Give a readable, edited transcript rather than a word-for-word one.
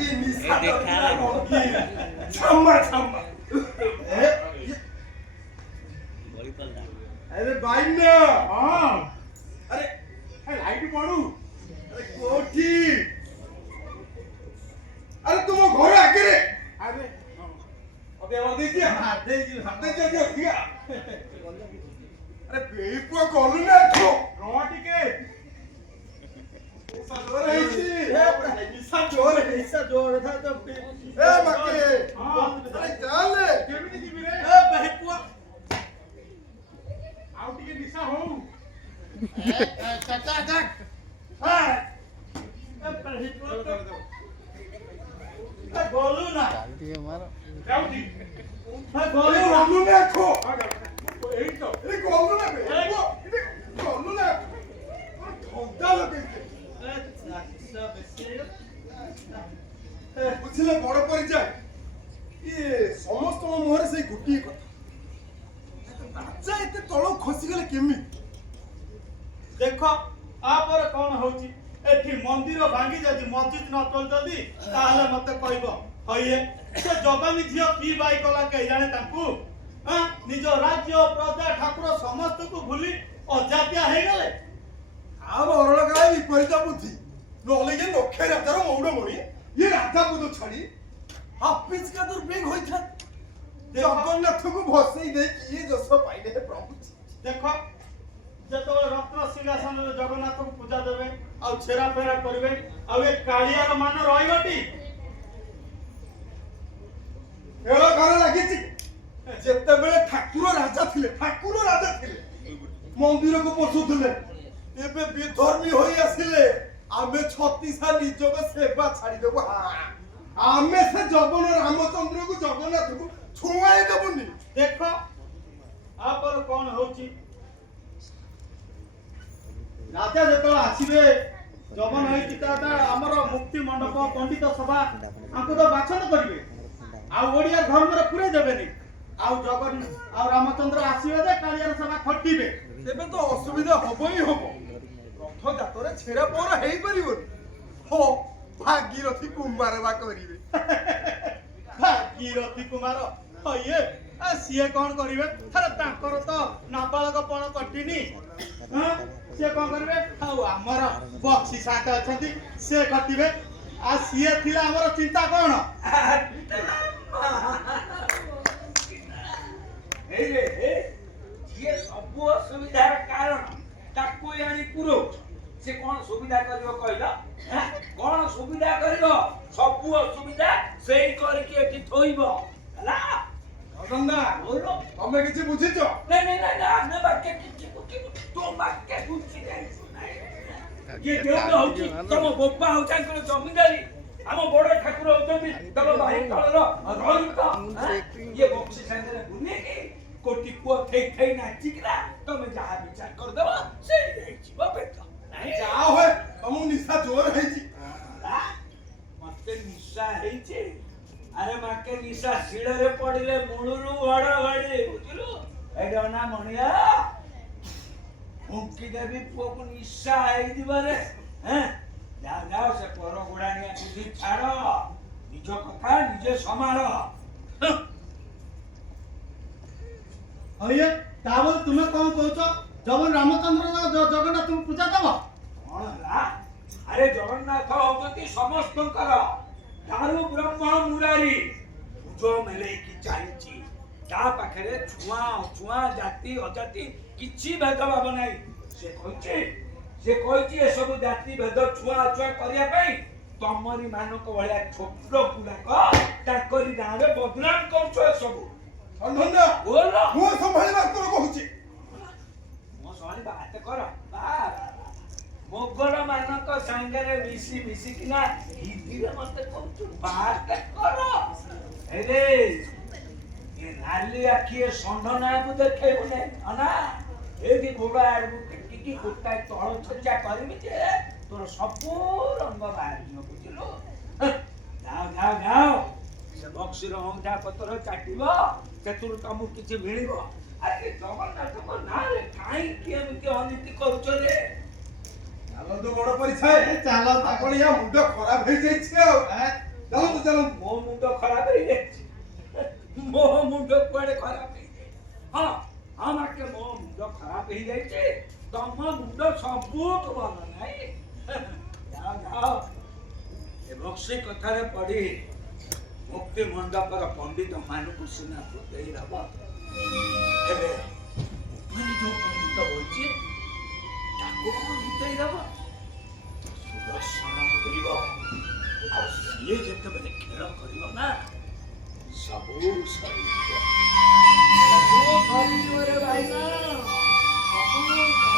जी निशा होगी छम्मा छम्मा अरे भाई ना हां अरे लाइट पड़ू अरे कोठी अरे तुम घर आगे रे अरे अबे आवाज दीजिए हाथ दे जी ठीक है अरे बेपुआ गलु ना तो रो टिके निशा जोर था तो ए मके हां अरे चल केमिति जीवी रे ए बेपुआ आउ टिके निशा हो चाचा देख हां ए बेपुआ ए गोलू ना जाऊ दी गोलू गोलू ना खो एई तो ए गोलू ना बेपुआ गोलू ना ठंडा लगे बुझले बड़ परिचय ये समस्त मुहर से गोटे कथा राजा एते तळ खसी गले केमी देख आपर कौन होची एठी मंदिर भांगी जदी मस्जिद न चल जदी ताहले मते कहबो हइए से जवानी झियो की बाई कला के जाने ताकू हां निज राज्य प्रजा ठाकुर समस्त को भूली अजात्या हे गले अब अरळ काळे विपरीत बुद्धी नले के नखे राजार मौड़ मणि ये राजा बुद छड़ी हाफिज का दुर्भिग होई था जगन्नाथ को भसई दे ये जस पाइले हे प्रभु देख जतो रत्न सिंहासन रे जगन्नाथ को पूजा देबे आ छेरा फेरा करबे आ ए कालियार मान रहिबटी एळो घर लागिछि जेते बेले ठाकुर राजा थिले मंदिर को पसुथले एबे विधर्मी होई आसिले आमे छत्तीसा निजक सेवा छाड़ी देबो आमे से जगन रामचंद्र को जगन्नाथ को छुआई देबुनी देख आपर कौन होची राजा जतो आसीबे जवन होई चिताटा हमर मुक्ति मंडप पंडित सभा आंको तो बाछन करिवे आ ओडिया धर्म रे पुरे देबेनी आ जगन आ रामचंद्र आसीबे जे कालियार सभा खटिबे तेबे तो असुविधा होबो ही होबो रथ जातरे छेरा पर हेई परिबोनी हो भागीरथी कुमार बा करिवे भागीरथी कुमार हइए आ सिए कोन करिवे अरे ताकर तो नाबालक पण कटिनी हां से कोन करिवे आ हमर बक्सी साथ अछंती से कटिवे आ सिए थिला हमर चिंता कोन हे रे हे ये सब असुविधार कारण ताकू यानी पुरो से कौन सुविधा करियो कहला हैं कौन सुविधा करियो सब असुविधा सेई करके एठी थोइबो हला अगंदा बोलो हमें किछि बुझिचो नहीं हमने बाके किछि तो बाके बुझि जाई ये केउ होची तम बोपा होचान को जमींदारी हम बड़ ठाकुर होतबी तम भाई तळलो रहित ये बक्सी संगे गुने की कोटी को ठेई नाचिकरा तमे जहा विचार कर दबा से जाईची बापेत नहीं जा होय तुम निशा जोर हेची मते निशा हेची अरे माके निशा सिडरे पडिले मुळुरु वड वडी बुझलु एडो ना मणिया मुक्की देवी पोक निशा हेई दिबरे हैं जाओ से पर गुडानिया बुद्धि छाड़ो निज कथा निजे संभालो हइए तावल तुमे कोन कहछो जवन रामचंद्र जगन्नाथ तुम पूजा दबो कौन हला अरे जगन्नाथ होती समस्तंकर दारू ब्रह्म मुरारी जो मेले की चाहिची ता पाखरे छुआ जाति अजाति किछि भेदभाव नाही से कहछि ए सब जाति भेद छुआ करिया पई तमरी मानक भलिया छोट गुडाक ताकरी गाँव बदनाम करछो ए सब अंधन्ना बोलो मु संभाली बात तो कहूची मो सणी बात कर मोगल मानक संगरे मिसी किना हिंदीरे मते कहू बात कर अरे ये नाली आखी संडना को देखेबु ने अना एदी गोड़ा आडू की कुत्ता तळ छज्जा करबी जे तोर सब रंग बाहर बुझलो जाओ से बक्सीर हंगा पतर काटिबो चतुर तमु किछि मिलिबो अरे जगन्नाथ को ना रे काई केमिति अनीति करूछ रे चलो तो बड़ परिचय चालो आपण या मुंड खराब हे जाई छै ଚାଲନ୍ତୁ ଚାଲନ୍ତୁ ମୋ ମୁଣ୍ଡ ଖରାପ ହେଇଯାଇଛି ମୋ ମୁଣ୍ଡ କୁଆଡେ ଖରାପ ହେଇଯାଇଛି ହଁ ହଁ ମାକେ ମୋ ମୁଣ୍ଡ ଖରାପ ହେଇଯାଇଛି ତମ ମୁଣ୍ଡ ସବୁ ଭଲ ନାହିଁ ଯାଅ ଯାଅ ଏବଂ ସେ କଥାରେ ପଡି ମୁକ୍ତି ମଣ୍ଡପର ପଣ୍ଡିତ ମାନଙ୍କୁ ସିନା ବୁଝେଇ ଦବ ଏବେ ଉପରେ ଯୋଉ ପଣ୍ଡିତ ବଇଛି ତାକୁ କଣ ବୁଝେଇ ଦବ ସୁଦର୍ଶନ ବୁଝିବ ଆଉ ସିଏ ଯେତେବେଳେ ଖେଳ କରିବ ନା ସବୁ ସରିଯିବ ରେ ଭାଇନା ସବୁ